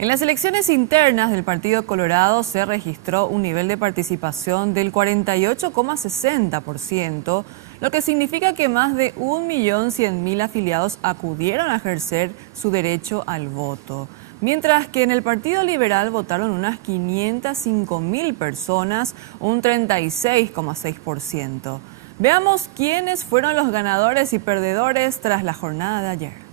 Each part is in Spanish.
En las elecciones internas del Partido Colorado se registró un nivel de participación del 48,60%, lo que significa que más de 1.100.000 afiliados acudieron a ejercer su derecho al voto, mientras que en el Partido Liberal votaron unas 505.000 personas, un 36,6%. Veamos quiénes fueron los ganadores y perdedores tras la jornada de ayer.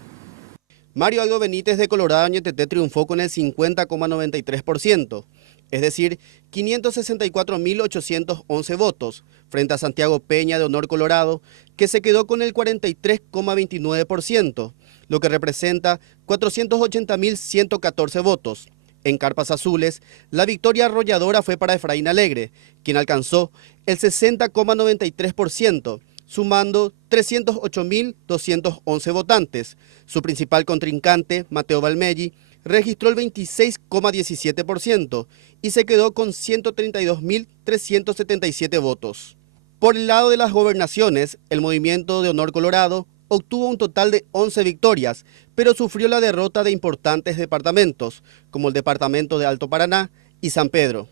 Mario Aldo Benítez de Colorado Añetete triunfó con el 50,93%, es decir, 564.811 votos, frente a Santiago Peña de Honor Colorado, que se quedó con el 43,29%, lo que representa 480.114 votos. En Carpas Azules, la victoria arrolladora fue para Efraín Alegre, quien alcanzó el 60,93%, sumando 308.211 votantes. Su principal contrincante, Mateo Valmelli, registró el 26,17% y se quedó con 132.377 votos. Por el lado de las gobernaciones, el Movimiento de Honor Colorado obtuvo un total de 11 victorias, pero sufrió la derrota de importantes departamentos, como el departamento de Alto Paraná y San Pedro.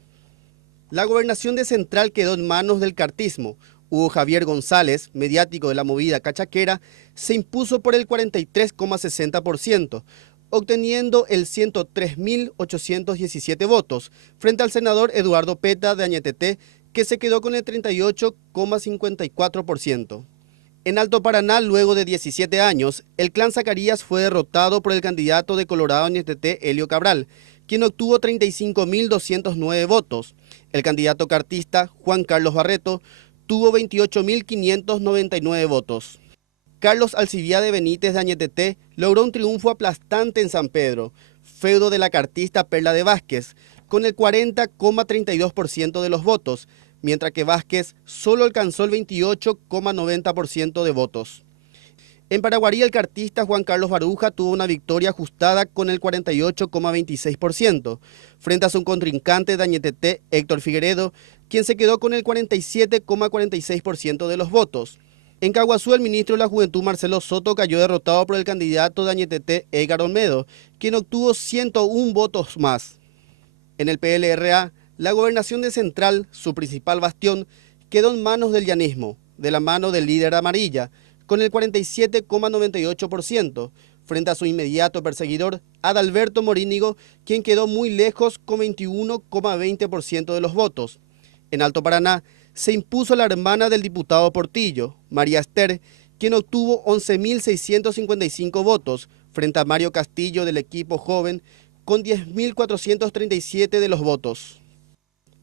La gobernación de Central quedó en manos del cartismo. Hugo Javier González, mediático de la movida cachaquera, se impuso por el 43,60%, obteniendo el 103.817 votos, frente al senador Eduardo Peta de Añetete, que se quedó con el 38,54%. En Alto Paraná, luego de 17 años, el clan Zacarías fue derrotado por el candidato de Colorado Añetete, Helio Cabral, quien obtuvo 35.209 votos. El candidato cartista, Juan Carlos Barreto, tuvo 28.599 votos. Carlos Alcibiade Benítez de Añetete logró un triunfo aplastante en San Pedro, feudo de la cartista Perla de Vázquez, con el 40,32% de los votos, mientras que Vázquez solo alcanzó el 28,90% de votos. En Paraguarí, el cartista Juan Carlos Baruja tuvo una victoria ajustada con el 48,26%, frente a su contrincante de Añetete, Héctor Figueredo, quien se quedó con el 47,46% de los votos. En Caguazú, el ministro de la Juventud, Marcelo Soto, cayó derrotado por el candidato de Añetete, Edgar Olmedo, quien obtuvo 101 votos más. En el PLRA, la gobernación de Central, su principal bastión, quedó en manos del llanismo, de la mano del líder Amarilla, con el 47,98%, frente a su inmediato perseguidor, Adalberto Morínigo, quien quedó muy lejos con 21,20% de los votos. En Alto Paraná, se impuso la hermana del diputado Portillo, María Esther, quien obtuvo 11.655 votos, frente a Mario Castillo del equipo joven, con 10.437 de los votos.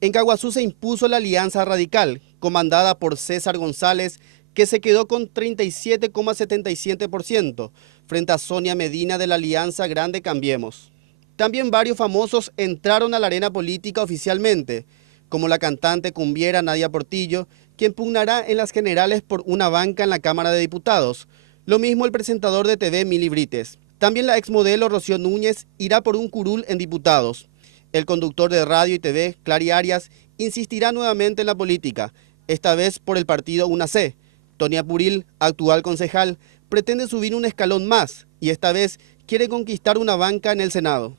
En Caguazú se impuso la Alianza Radical, comandada por César González, que se quedó con 37,77%, frente a Sonia Medina de la Alianza Grande Cambiemos. También varios famosos entraron a la arena política oficialmente, como la cantante cumbiera Nadia Portillo, quien pugnará en las generales por una banca en la Cámara de Diputados. Lo mismo el presentador de TV Mili Brites. También la exmodelo Rocío Núñez irá por un curul en diputados. El conductor de radio y TV, Clary Arias, insistirá nuevamente en la política, esta vez por el partido UNAC. Tonia Puril, actual concejal, pretende subir un escalón más y esta vez quiere conquistar una banca en el Senado.